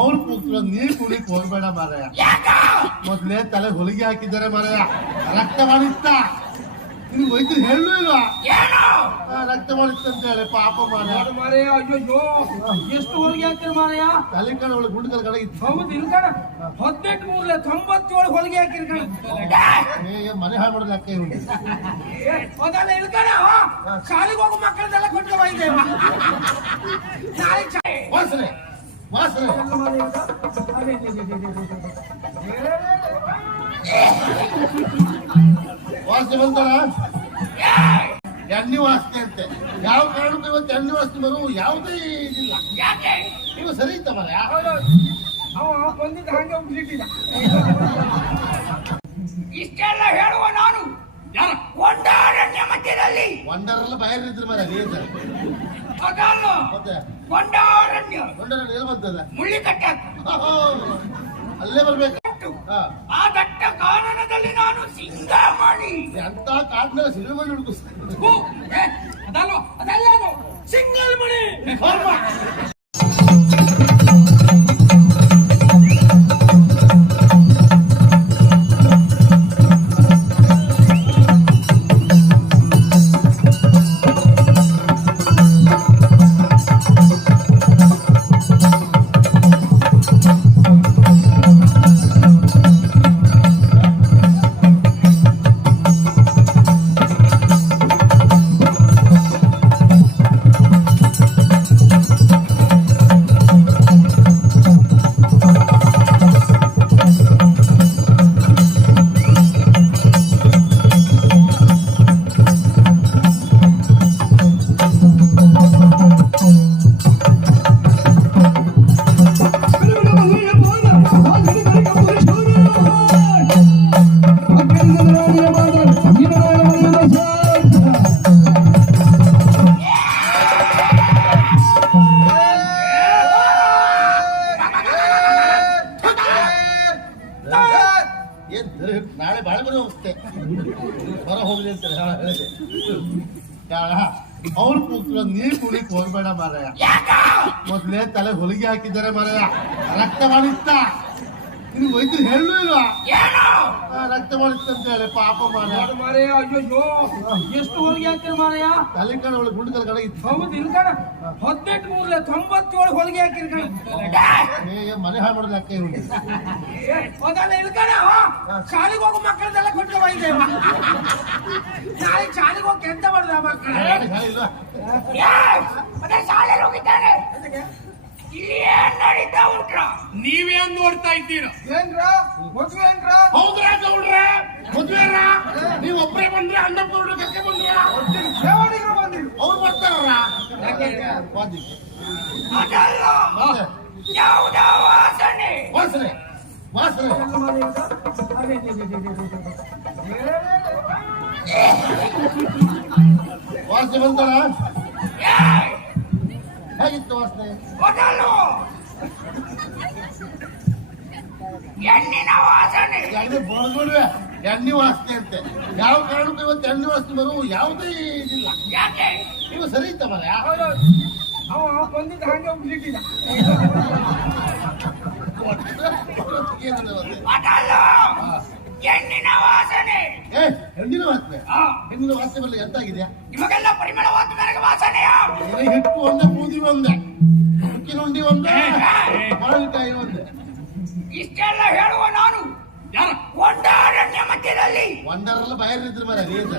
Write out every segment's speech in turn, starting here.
ಅವ್ರು ಪುತ್ರ ನೀ ಕುಳಿ ಹೋಗ್ಬೇಡ ಮಾರಾಯ. ಮೊದ್ಲೇ ತಲೆ ಹೊಲಿಗೆ ಹಾಕಿದ್ದಾರೆ ಮಾರಾಯ. ರಕ್ತ ಮಾಡಿತ್ತ. ನಿನ್ ವೈದ್ಯರು ಹೇಳು ಇಲ್ವಾ ರಕ್ತ ಮಾಡಿತ್ತ ಅಂತ ಹೇಳಿ ಪಾಪ ಮಾರಾಯ. ಮಾರಾಯ? ಅಯ್ಯೋ ಎಷ್ಟು ಹೊಲಿಗೆ ಹಾಕಿರ ಮಾರಾಯ? ತಲೆ ಕಡೆ ಒಳಗೆ ಗುಂಡ್ಕಲ್ ಕಡೆ ಇತ್ತು. ಹೌದು ಇಲ್ಲ ಕಣ ಹದಿನೆಂಟು ಮೂರ್ಲೆ ತೊಂಬತ್ತೇಳು ಹೊಲಿಗೆ ಹಾಕಿರಿ ಕಣ. ಮನೆ ಹಾಳು ಮಾಡಿದ್ರೆ ಅಕ್ಕ ಇವ್ರು ಅದಲ್ಲ ಇಲ್ಲ ಕಣ ಶಾಲೆಗೆ ಹೋಗೋ ಮಕ್ಕಳದೆಲ್ಲ ಕೊಟ್ಟು ಬಂದಿದ್ದೇವೆ ನಾಳೆ ವಾಸನೆ ಬಂತಾರ ಎಣ್ಣೆ ವಾಸನೆ ಅಂತೆ. ಯಾವ ಕಾರಣಕ್ಕೂ ಇವತ್ತು ಎಣ್ಣೆ ವಾಸನೆ ಬರು ಯಾವುದೇ ಇದಿಲ್ಲ. ನೀವು ಸರಿ ಇತ್ತ ಮರ ಇಷ್ಟೆಲ್ಲ ಹೇಳುವ ನಾನು ಮಧ್ಯದಲ್ಲಿ ಒಂದರಲ್ಲ ಬಾಯಲ್ಲಿ ಇದ್ರ ಮಾರ ನೀತ ಅದನ್ನು ಮತ್ತೆ? ಕೊಂಡಾರಣ್ಯ ಒಂದರ ಎಲ್ಲಿ ಬರ್ತದ? ಮುಳ್ಳಿಕಟ್ಟ ಅಲ್ಲೇ ಬರ್ಬೇಕು. ಆ ದಟ್ಟ ಕಾನನದಲ್ಲಿ ನಾನು ಸಿಂಗಾಮಣಿ. ಅಂತ ಕಾಡ್ನ ಸಿನಿಮಾ ಮಾಡಿ ಹುಡುಕು ಹೂ, ಏ, ಅದಲ್ವ? ಅದಲ್ಲ ಅದು ಸಿಂಗಲ್ ಮಣಿ ಏನ್ ನಾಳೆ ಬಾಳ ಬರೋ ಹೋಗುತ್ತೆ. ಹೊರ ಹೋಗ್ಲಿ ಅಂತ ಅವ್ರು ಕೂತ್ರು ನೀ ಕುಡಿಕ್ ಹೋಗ್ಬೇಡ ಮಾರಾಯ. ಮೊದ್ಲೇ ತಲೆ ಹೊಲಿಗೆ ಹಾಕಿದ್ದಾರೆ ಮಾರಾಯ. ರಕ್ತ ಮಾಡಿತ್ತ ನಿನ್ ವೈದ್ಯರು ಹೇಳು ಇಲ್ವಾ ಏನು ಆ, ರಕ್ತ ಮಾಡಿತ್ತ ಅಂತ ಹೇಳಿ ಪಾಪ ಮಾರಾಯ ನೋಡು ಮಾರಾಯ ಅಯ್ಯೋ ಎಷ್ಟು ಹೊಲಿಗೆ ಹಾಕ್ತೀರಿ ಮಾರಾಯ ತಲೆ ಕಡೆ ಒಳಗೆ ಗುಂಡ್ಕಲ್ ಕಡೆ ಇತ್ತು ಹೌದು ಇಲ್ಲ ಕಣ ಹದಿನೆಂಟು ಮೂರ್ಲೆ ತೊಂಬತ್ತೇಳು ಹೊಲಿಗೆ ಹಾಕಿರಿ ಕಣ ಏ, ಮನೆ ಹಾಳು ಮಾಡೋದು ಅಕ್ಕ ಇವ್ನು ಅದಲ್ಲ ಇಲ್ಲ ಕಣ ಶಾಲೆಗೆ ಹೋಗೋ ಮಕ್ಕಳದೆಲ್ಲ ಕೊಟ್ಟು ಬಂದೆ ನಾಳೆ ಶಾಲೆಗೆ ಹೋಗಿ ಎಂತ ಮಾಡುದ ಮಕ್ಕಳು ಶಾಲೆ ಇಲ್ವಾ ಏ, ಏನ್ ನಡೀತಾ ಉಂಟ್ರ ನೀವೇನ್ ನೋಡ್ತಾ ಇದ್ದೀರ? ಏನ್ರ? ಮದುವೆ ಏನ್ರ? ಹೌದ್ರಾ ಗೌಡ್ರ? ಮದ್ವೆರ ನೀವ್ ಒಬ್ಬರೇ ಬಂದ್ರೆ ಅನ್ನಪೂರ್ಣ ಬಂದ್ರ? ಅವ್ರು ಬರ್ತಾರ ವಾಸನೆ. ವಾಸನೆ? ವಾಸನೆ? ಬಂತಾರ ಹೇಗಿತ್ತು ವಾಸನೆ? ವಾಸನೆ. ಎಣ್ಣೆ ಬಡಗುಡ್ವೆ ಎಣ್ಣೆ ವಾಸನೆ ಅಂತೆ. ಯಾವ ಕಾರಣಕ್ಕೂ ಇವತ್ತು ಎಣ್ಣೆ ವಾಸನೆ ಬರುವ ಯಾವುದೇ ಇದಿಲ್ಲ. ಯಾಕೆ? ನೀವು ಸರಿ ಇತ್ತ ಮರ ಅವ ಬಂದಿದ್ದ ಹಂಗೆ ಉಗ್ಲಿಟ್ಟಿದ್ದ ಅದಲ್ಲ? ಹೆಣ್ಣಿನ ವಾಸನೆ. ಏ ಹೆಣ್ಣಿನ ವಾಸನೆ? ಆ, ಹೆಣ್ಣಿನ ವಾಸನೆ ಬರಲಿ ಎಂತಾಗಿದೆಯಾ ನಿಮಗೆಲ್ಲ ಪರಿಮಳ ವಾಸನೆ ವಾಸನೆಯಾ? ಹಿಟ್ಟು ಒಂದೇ ಬೂದಿ ಒಂದೇ. ಉಕ್ಕಿನುಂಡಿ ಒಂದೇ. ಮಾವಿನಕಾಯಿ ಒಂದೇ. ಇಷ್ಟೆಲ್ಲ ಹೇಳುವ ನಾನು ಕೊಂಡಾರಣ್ಯ ಮಧ್ಯದಲ್ಲಿ ಒಂದರಲ್ಲ ಬಾಯಲ್ಲಿ ಇದ್ರ ಮರ ನೀತ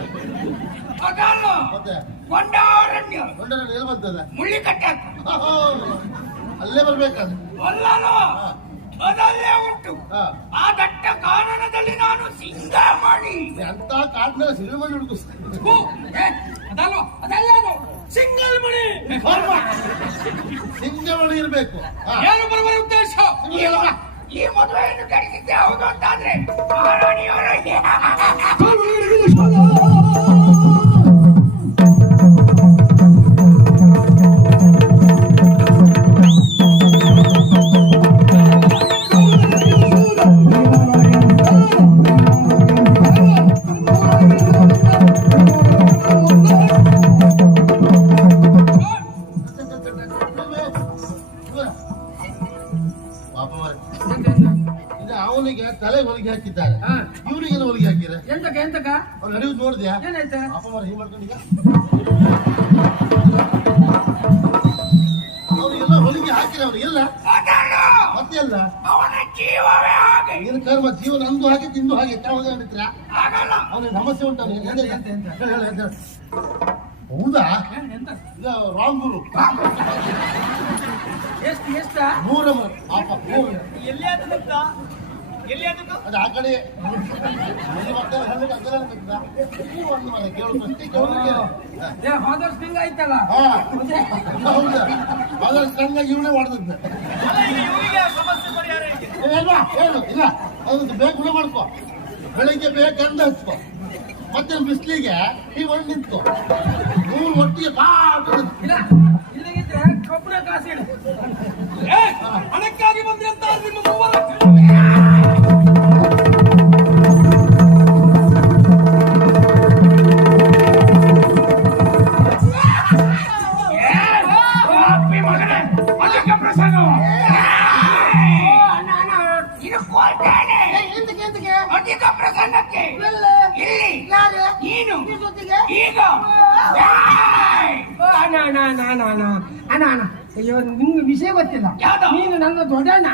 ಅದಲ್ಲ ಮತ್ತೆ? ಕೊಂಡಾರಣ್ಯ ಮುಳ್ಳಿ ಎಲ್ಲಿ ಮುಳ್ಳಿಕಟ್ಟ ಅಲ್ಲೇ ಬರ್ಬೇಕಾದ್ರೆ ಅಲ್ಲಲ್ಲ ಅದಲ್ಲೇ ಉಂಟು. ಆ ದಟ್ಟ ಕಾರಣದಲ್ಲಿ ನಾನು ಸಿಂಗಾಮಣಿ. ಅಂತ ಕಾಡ್ನ ಸಿನಿಮಾ ಮಾಡಿ ಹುಡುಕು ಅದಲ್ಲ ಅದು. ಸಿಂಗಲ್ ಮಣಿ. ಸಿಂಗಮಣಿ ಇರಬೇಕು. ಏನು ಬರುವ ಉದ್ದೇಶ. ಈ ಮದುವೆಯನ್ನು ಕಳಿಸಿದ್ದೆ ಹೌದು ಅಂತಾದ್ರೆ ಹಾಕಿದ್ದಾರೆ. ಇವನಿಗೆ ಹೊಲಿಗೆ ಹಾಕಿರ ಎಂತಕ ಎಂತಕ? ಅವ್ರು ನಡೆಯುವುದು ನೋಡಿದ್ಯಾ? ಏನಾಯ್ತು? ಅಪ್ಪ ಮಾರ ಹೀಗೆ ಮಾಡ್ಕೊಂಡೀಗ ಅವನಿಗೆಲ್ಲ ಹೊಲಿಗೆ ಹಾಕಿರ ಅವ್ರು ಇಲ್ಲ ಮತ್ತೆ ಅಲ್ಲ ನೀನು ಕರ್ಮ? ಜೀವ ನಂದು ಹಾಗೆ ತಿಂದು ಹಾಗೆ ಯಾವಾಗ ಆಗಲ್ಲ ಅವನಿಗೆ ಸಮಸ್ಯೆ ಉಂಟು ಹೇಳು. ಹೌದಾ? ಏನ್ ಇದು ರಾಂಗ್ ಗುರು. ಎಷ್ಟು ಎಷ್ಟ? ನೂರ ಎಲ್ಲಿ ಅದು ಎಲ್ಲಿ ಅದು? ಅದು ಆ ಕಡೆ? ಒಂದು ಮನೆ ಕೇಳು ಪ್ರಶ್ನೆ ಹಿಂಗ ಆಯ್ತಲ್ಲ ಇವನೇ ಹೊಡೆದದ್ದು ಹೇಳು ಇಲ್ಲ. ಅದೊಂದು ಮಾಡ್ಕೋ. ಬೆಳಿಗ್ಗೆ ಬೇಗ ಗಂಡ ಹಚ್ಕೋ. ಮತ್ತೆ ಬಿಸಿಲಿಗೆ ಈ ಒಂದು ನಿಂತ್ಕೋ. ಮೂರು ಒಟ್ಟಿಗೆ ಬಾ ಇಲ್ಲ ಇಲ್ಲಿಗಿದ್ರೆ ಕಬ್ಬಣ ಕಾಸಿಡು. ಪ್ರಸನ್ನಕ್ಕೆ ಇಲ್ಲಿ ನೀನು ಈಗ ಅಣ್ಣ ಅಯ್ಯೋ ನಿಮ್ಗೆ ವಿಷಯ ಗೊತ್ತಿಲ್ಲ ಯಾವ್ದು? ನೀನು ನನ್ನ ದೊಡ್ಡಣ್ಣ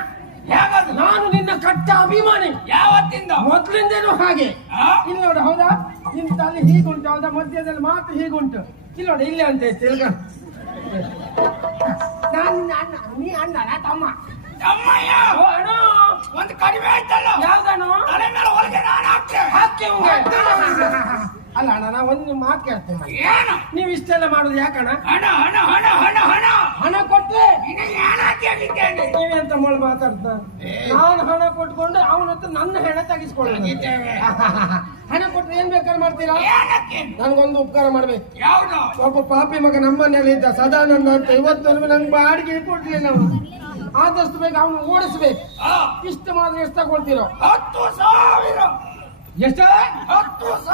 ನಾನು ನಿನ್ನ ಕಟ್ಟ ಅಭಿಮಾನಿ ಯಾವತ್ತಿಂದ ಮೊದ್ಲಿಂದೇನು ಹಾಗೆ? ಇಲ್ಲಿ ನೋಡು ಹೌದಾ ನಿನ್ ತಲೆ ಹೀಗುಂಟು ಹೌದಾ ಮಧ್ಯದಲ್ಲಿ ಮಾತ್ರ ಹೀಗುಂಟು ಇಲ್ಲಿ ನೋಡಿ ಇಲ್ಲಿ ಅಂತ ಐತೆ ಅಣ್ಣ ನೀ ಅಣ್ಣ ನಾ ತಮ್ಮ ತಮ್ಮಯ್ಯ ಓ ಅಣ್ಣ! ಒಂದು ಕಡಿಮೆ ಆಯ್ತಲ್ಲ? ಯಾವ್ದಣ್ಣ? ತಲೆ ಮೇಲೆ ಹೊರಗೆ ನಾನು ಹಾಕ್ತೇನೆ. ಹಾಕಿ ಅವ್ನ್ಗೆ. ಅಲ್ಲ ಅಣ್ಣ ನಾ ಒಂದು ಮಾತು ಕೇಳ್ತೇನೆ ಏನು? ನೀವು ಇಷ್ಟೆಲ್ಲ ಮಾಡೋದು ಯಾಕಣ್ಣ? ಹಣ ಹಣ ಹಣ ಹಣ ಹಣ. ಹಣ ಆಗಿದ್ದೇನೆ ನೀವೆಂತ ಮೊಳ ಮಾತಾಡ್ತ? ನಾನು ಹಣ ಕೊಟ್ಕೊಂಡು ಅವನ ಹತ್ರ ನನ್ನ ಹೆಣ ತೆಗಿಸ್ಕೊಳ್ಳೋದು. ತೆಗಿತೇವೆ. ಹಣ ಕೊಟ್ಟರೆ ಏನ್ ಬೇಕಾದ್ರೆ ಮಾಡ್ತೀರಾ? ನನ್ಗೊಂದು ಉಪಕಾರ ಮಾಡ್ಬೇಕು. ಸ್ವಲ್ಪ ಒಬ್ಬ ಪಾಪಿ ಮಗ ನಮ್ಮನೇಲಿ ಇದ್ದ ಸದಾನಂದ ಅಂತ ಇವತ್ತವರೆಗೂ ನಂಗೆ ಬಾಡಿಗೆ ಕೊಡ್ಲಿಲ್ಲ ನಾವು. ಆದಷ್ಟು ಬೇಗ ಅವನು ಓಡಿಸ್ಬೇಕು. ಇಷ್ಟು ಮಾತ್ರ ಎಷ್ಟು ತಗೊಳ್ತೀರೋ? ಹತ್ತು ಸಾವಿರ. ಎಷ್ಟ? ಹತ್ತು ಸಾವಿರ